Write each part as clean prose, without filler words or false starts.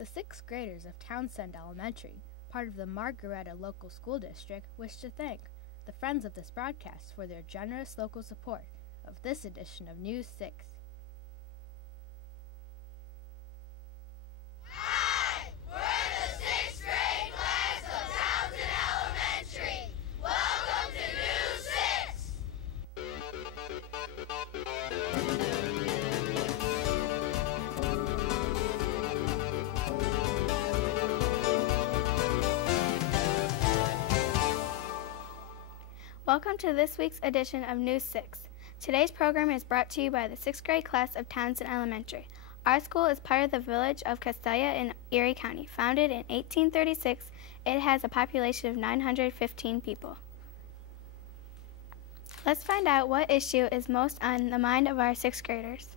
The sixth graders of Townsend Elementary, part of the Margaretta local school district, wish to thank the friends of this broadcast for their generous local support of this edition of News 6. Hi! We're the 6th grade class of Townsend Elementary. Welcome to News 6. Welcome to this week's edition of News 6. Today's program is brought to you by the 6th grade class of Townsend Elementary. Our school is part of the village of Castella in Erie County. Founded in 1836, it has a population of 915 people. Let's find out what issue is most on the mind of our 6th graders.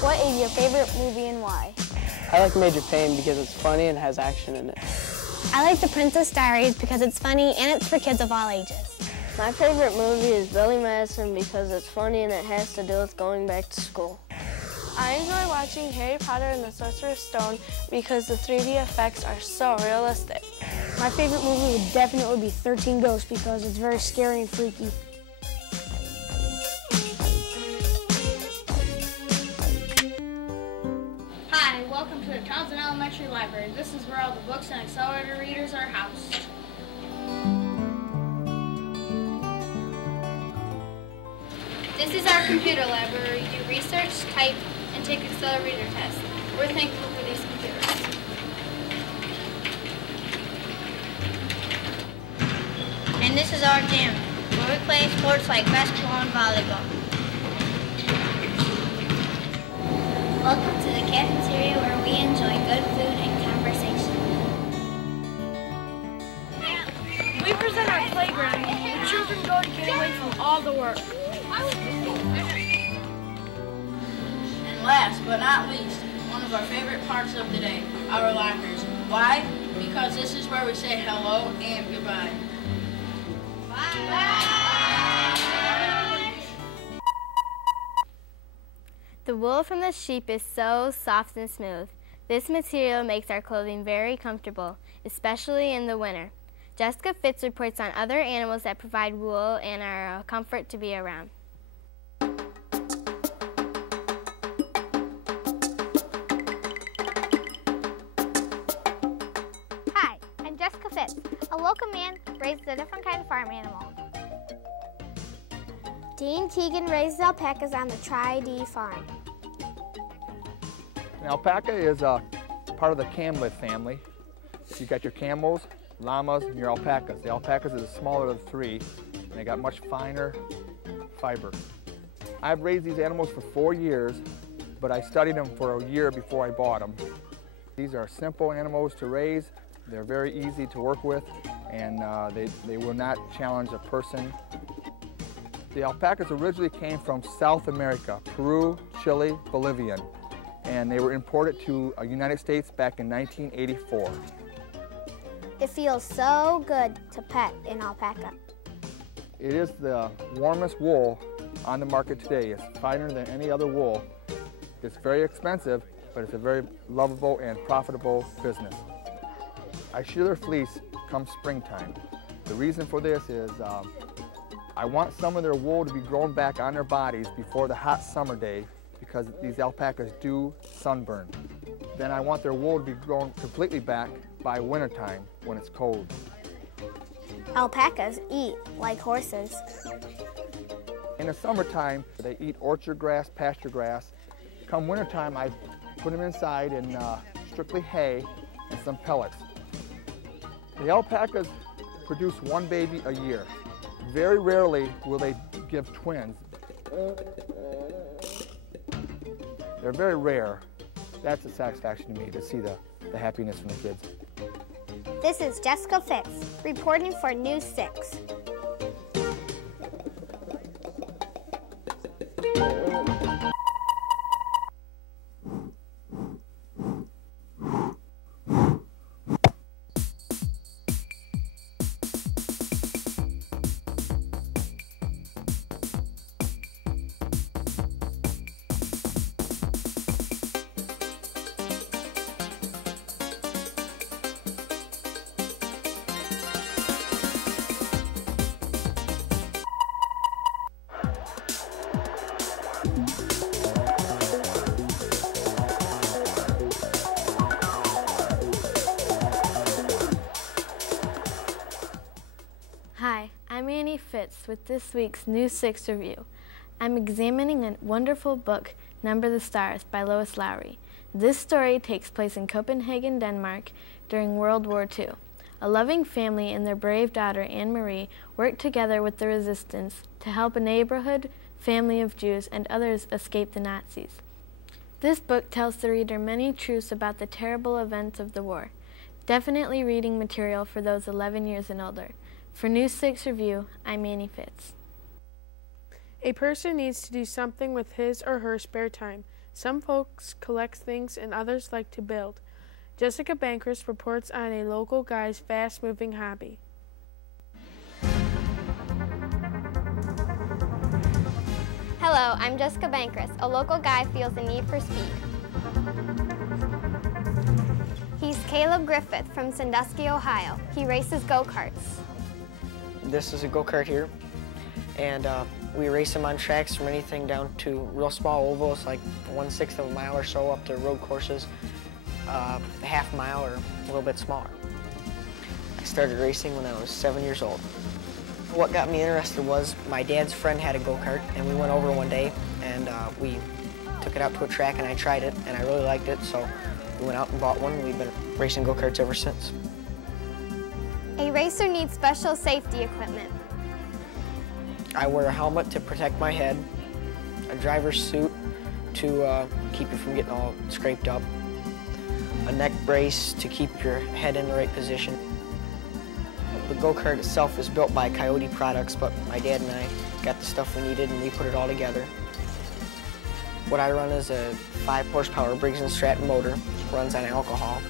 What is your favorite movie and why? I like Major Payne because it's funny and has action in it. I like The Princess Diaries because it's funny and it's for kids of all ages. My favorite movie is Billy Madison because it's funny and it has to do with going back to school. I enjoy watching Harry Potter and the Sorcerer's Stone because the 3D effects are so realistic. My favorite movie would definitely be 13 Ghosts because it's very scary and freaky. Hi, welcome to the Townsend Elementary Library. This is where all the books and accelerator readers are housed. This is our computer lab where we do research, type, and take accelerator tests. We're thankful for these computers. And this is our gym, where we play sports like basketball and volleyball. Welcome to the cafeteria where we enjoy good food and conversation. We present our playground where children go to get away from all the work. And last but not least, one of our favorite parts of the day, our lockers. Why? Because this is where we say hello and goodbye. Bye. The wool from the sheep is so soft and smooth. This material makes our clothing very comfortable, especially in the winter. Jessica Fitz reports on other animals that provide wool and are a comfort to be around. Hi, I'm Jessica Fitz. A local man raises a different kind of farm animal. Dean Keegan raises alpacas on the Tri-D farm. An alpaca is part of the camelid family. You got your camels, llamas, and your alpacas. The alpacas are the smaller of the three, and they got much finer fiber. I've raised these animals for 4 years, but I studied them for a year before I bought them. These are simple animals to raise. They're very easy to work with, and they will not challenge a person. The alpacas originally came from South America, Peru, Chile, Bolivia, and they were imported to the United States back in 1984. It feels so good to pet an alpaca. It is the warmest wool on the market today. It's finer than any other wool. It's very expensive, but it's a very lovable and profitable business. I shear their fleece come springtime. The reason for this is I want some of their wool to be grown back on their bodies before the hot summer day because these alpacas do sunburn. Then I want their wool to be grown completely back by wintertime when it's cold. Alpacas eat like horses. In the summertime, they eat orchard grass, pasture grass. Come wintertime, I put them inside in strictly hay and some pellets. The alpacas produce one baby a year. Very rarely will they give twins. They're very rare. That's a satisfaction to me to see the happiness from the kids. This is Jessica Fitz, reporting for News 6. Fitz with this week's News 6 review. I'm examining a wonderful book, Number the Stars, by Lois Lowry. This story takes place in Copenhagen, Denmark, during World War II. A loving family and their brave daughter, Anne-Marie, worked together with the resistance to help a neighborhood family of Jews and others escape the Nazis. This book tells the reader many truths about the terrible events of the war. Definitely reading material for those 11 years and older. For News 6 Review, I'm Annie Fitz. A person needs to do something with his or her spare time. Some folks collect things and others like to build. Jessica Bankress reports on a local guy's fast-moving hobby. Hello, I'm Jessica Bankress. A local guy feels the need for speed. He's Caleb Griffith from Sandusky, Ohio. He races go-karts. This is a go-kart here, and we race them on tracks from anything down to real small ovals, like 1/6 of a mile or so, up to road courses, a half mile or a little bit smaller. I started racing when I was 7 years old. What got me interested was my dad's friend had a go-kart, and we went over one day, and we took it out to a track, and I tried it, and I really liked it, so we went out and bought one, and we've been racing go-karts ever since. A racer needs special safety equipment. I wear a helmet to protect my head, a driver's suit to keep you from getting all scraped up, a neck brace to keep your head in the right position. The go-kart itself is built by Coyote Products, but my dad and I got the stuff we needed and we put it all together. What I run is a 5-horsepower Briggs & Stratton motor, runs on alcohol.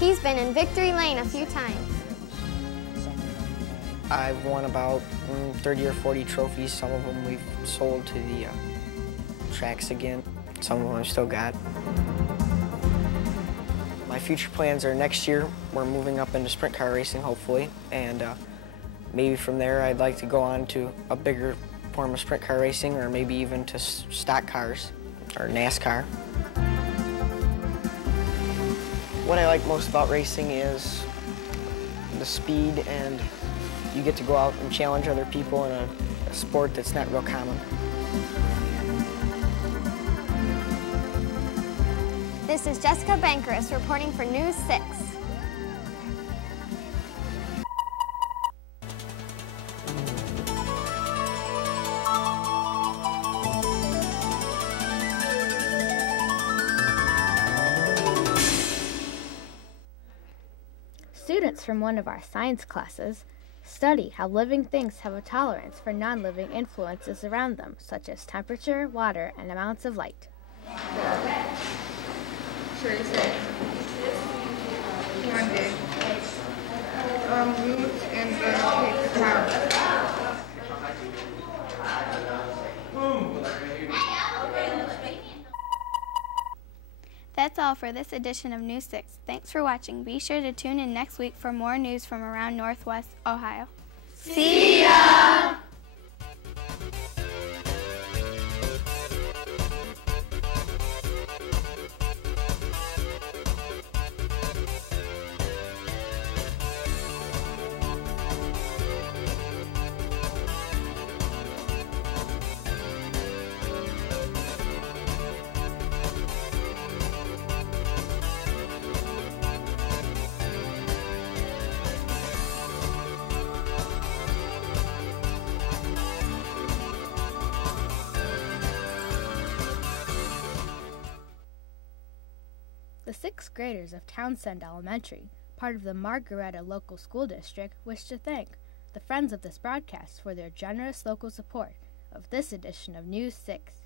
He's been in victory lane a few times. I've won about 30 or 40 trophies. Some of them we've sold to the tracks again. Some of them I've still got. My future plans are next year, we're moving up into sprint car racing, hopefully, and maybe from there I'd like to go on to a bigger form of sprint car racing, or maybe even to stock cars, or NASCAR. What I like most about racing is the speed, and you get to go out and challenge other people in a sport that's not real common. This is Jessica Bankress reporting for News 6. Students from one of our science classes study how living things have a tolerance for non-living influences around them, such as temperature, water, and amounts of light. That's all for this edition of News 6. Thanks for watching. Be sure to tune in next week for more news from around Northwest Ohio. See ya! The 6th graders of Townsend Elementary, part of the Margaretta local school district, wish to thank the friends of this broadcast for their generous local support of this edition of News 6.